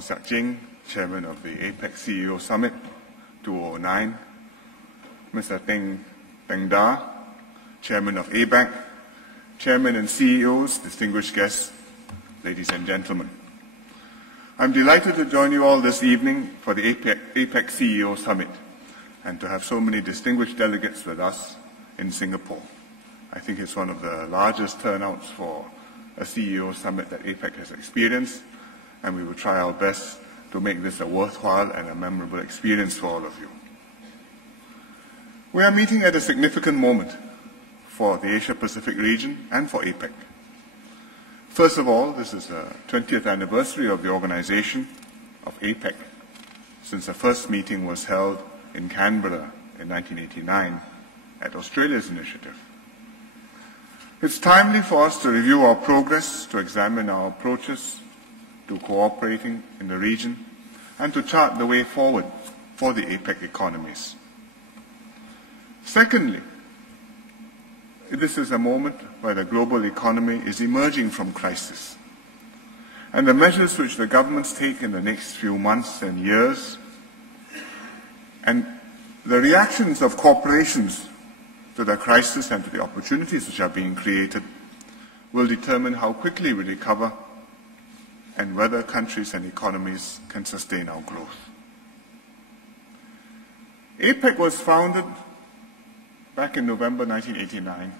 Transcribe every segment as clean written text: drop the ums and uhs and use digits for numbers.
Siak-Jing, Chairman of the APEC CEO Summit 2009, Mr. Teng Da, Chairman of APEC, Chairman and CEOs, distinguished guests, ladies and gentlemen. I'm delighted to join you all this evening for the APEC CEO Summit and to have so many distinguished delegates with us in Singapore. I think it's one of the largest turnouts for a CEO Summit that APEC has experienced, and we will try our best to make this a worthwhile and a memorable experience for all of you. We are meeting at a significant moment for the Asia-Pacific region and for APEC. First of all, this is the 20th anniversary of the organization of APEC, since the first meeting was held in Canberra in 1989 at Australia's initiative. It's timely for us to review our progress, to examine our approaches to cooperating in the region, and to chart the way forward for the APEC economies. Secondly, this is a moment where the global economy is emerging from crisis, and the measures which the governments take in the next few months and years, and the reactions of corporations to the crisis and to the opportunities which are being created will determine how quickly we recover and whether countries and economies can sustain our growth. APEC was founded back in November 1989,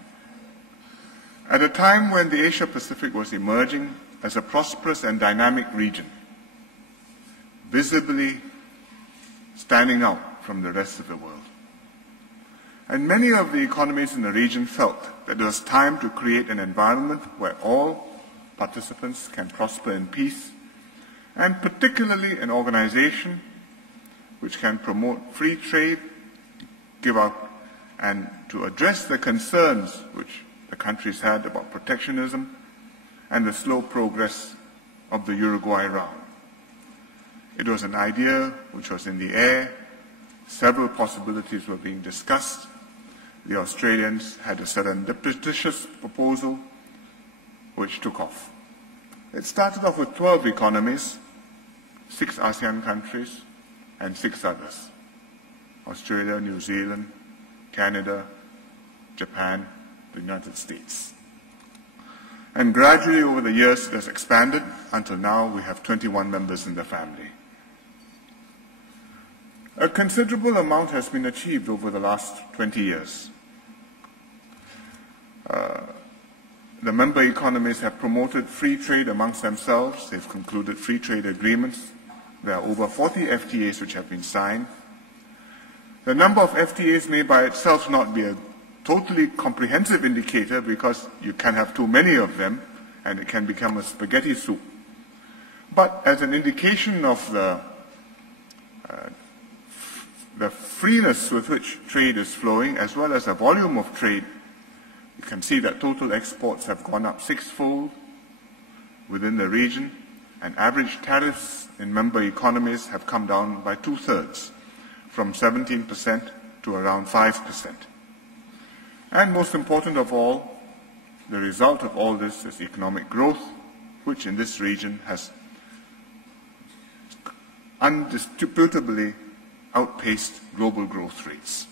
at a time when the Asia-Pacific was emerging as a prosperous and dynamic region, visibly standing out from the rest of the world. And many of the economies in the region felt that it was time to create an environment where all participants can prosper in peace, and particularly an organization which can promote free trade, give out, and to address the concerns which the countries had about protectionism and the slow progress of the Uruguay round. It was an idea which was in the air. Several possibilities were being discussed. The Australians had a serendipitous proposal which took off. It started off with 12 economies, 6 ASEAN countries, and 6 others: Australia, New Zealand, Canada, Japan, the United States. And gradually over the years it has expanded until now we have 21 members in the family. A considerable amount has been achieved over the last 20 years. The member economies have promoted free trade amongst themselves. They've concluded free trade agreements. There are over 40 FTAs which have been signed. The number of FTAs may by itself not be a totally comprehensive indicator, because you can have too many of them and it can become a spaghetti soup. But as an indication of the freeness with which trade is flowing, as well as the volume of trade, you can see that total exports have gone up 6-fold within the region, and average tariffs in member economies have come down by 2/3, from 17% to around 5%. And most important of all, the result of all this is economic growth, which in this region has undisputably outpaced global growth rates.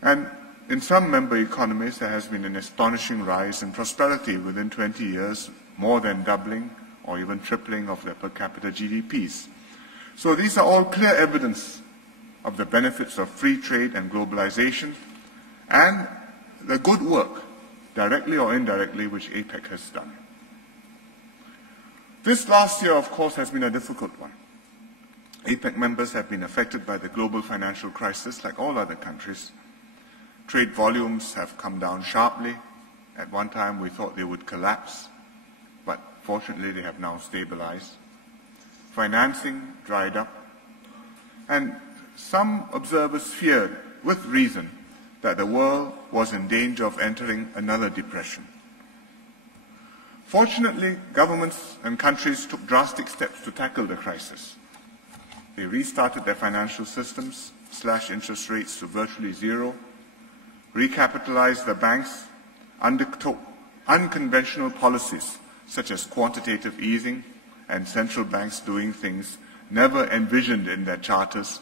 And in some member economies, there has been an astonishing rise in prosperity within 20 years, more than doubling or even tripling of their per capita GDPs. So these are all clear evidence of the benefits of free trade and globalization, and the good work, directly or indirectly, which APEC has done. This last year, of course, has been a difficult one. APEC members have been affected by the global financial crisis like all other countries. Trade volumes have come down sharply. At one time we thought they would collapse, but fortunately they have now stabilized. Financing dried up, and some observers feared, with reason, that the world was in danger of entering another depression. Fortunately, governments and countries took drastic steps to tackle the crisis. They restarted their financial systems, slashed interest rates to virtually zero, recapitalized the banks, undertook unconventional policies such as quantitative easing, and central banks doing things never envisioned in their charters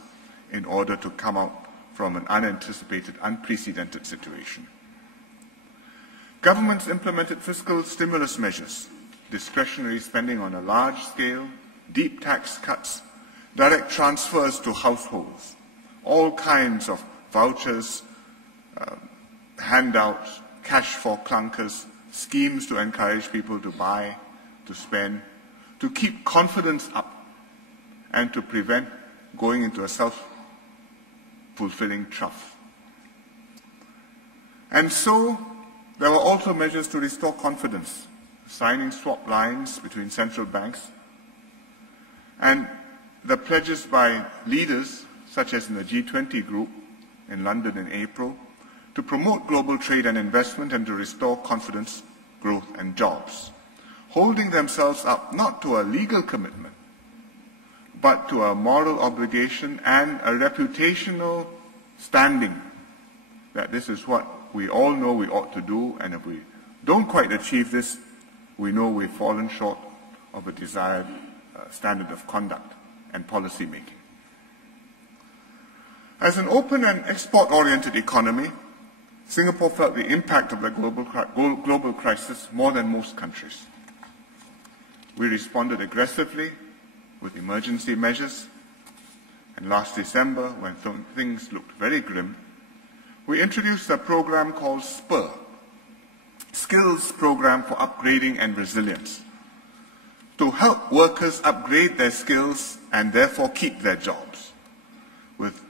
in order to come out from an unanticipated, unprecedented situation. Governments implemented fiscal stimulus measures, discretionary spending on a large scale, deep tax cuts, direct transfers to households, all kinds of vouchers, handouts, cash for clunkers, schemes to encourage people to buy, to spend, to keep confidence up, and to prevent going into a self-fulfilling trough. And so, there were also measures to restore confidence, signing swap lines between central banks, and the pledges by leaders, such as in the G20 group in London in April, to promote global trade and investment and to restore confidence, growth, and jobs, holding themselves up not to a legal commitment, but to a moral obligation and a reputational standing that this is what we all know we ought to do, and if we don't quite achieve this, we know we've fallen short of a desired standard of conduct and policy making. As an open and export-oriented economy, Singapore felt the impact of the global crisis more than most countries. We responded aggressively with emergency measures, and last December, when things looked very grim, we introduced a program called SPUR, Skills Program for Upgrading and Resilience, to help workers upgrade their skills and therefore keep their jobs, with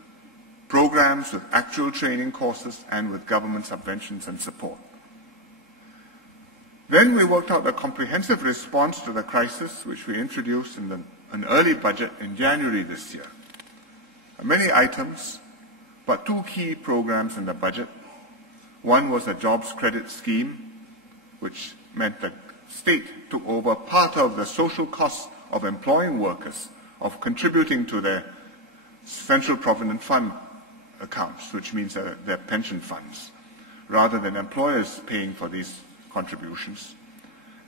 programs, with actual training courses, and with government subventions and support. Then we worked out a comprehensive response to the crisis, which we introduced in an early budget in January this year. Many items, but two key programs in the budget. One was a jobs credit scheme, which meant the state took over part of the social costs of employing workers, of contributing to their Central Provident Fund accounts, which means their pension funds, rather than employers paying for these contributions.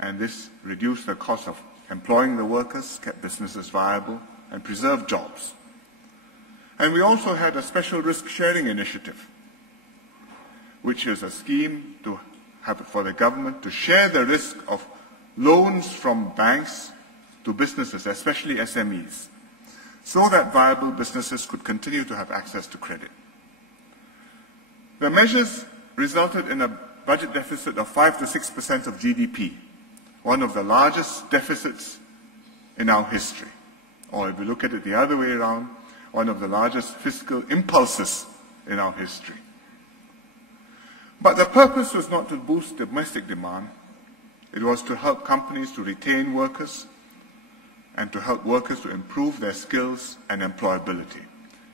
And this reduced the cost of employing the workers, kept businesses viable, and preserved jobs. And we also had a special risk sharing initiative, which is a scheme to have for the government to share the risk of loans from banks to businesses, especially SMEs, so that viable businesses could continue to have access to credit. The measures resulted in a budget deficit of 5 to 6% of GDP, one of the largest deficits in our history. Or if you look at it the other way around, one of the largest fiscal impulses in our history. But the purpose was not to boost domestic demand. It was to help companies to retain workers and to help workers to improve their skills and employability.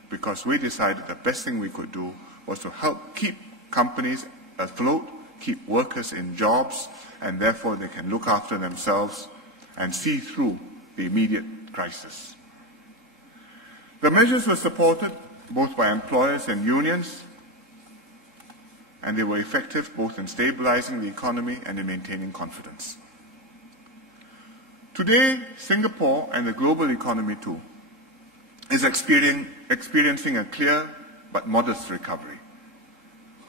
Because we decided the best thing we could do was to help keep companies afloat, keep workers in jobs, and therefore they can look after themselves and see through the immediate crisis. The measures were supported both by employers and unions, and they were effective both in stabilizing the economy and in maintaining confidence. Today, Singapore and the global economy too is experiencing a clear but modest recovery.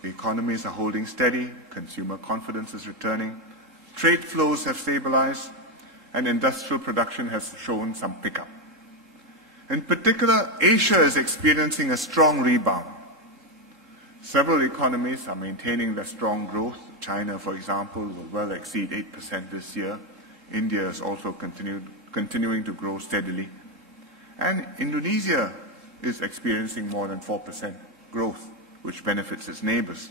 The economies are holding steady, consumer confidence is returning, trade flows have stabilized, and industrial production has shown some pickup. In particular, Asia is experiencing a strong rebound. Several economies are maintaining their strong growth. China, for example, will well exceed 8% this year. India is also continuing to grow steadily. And Indonesia is experiencing more than 4% growth, which benefits its neighbors.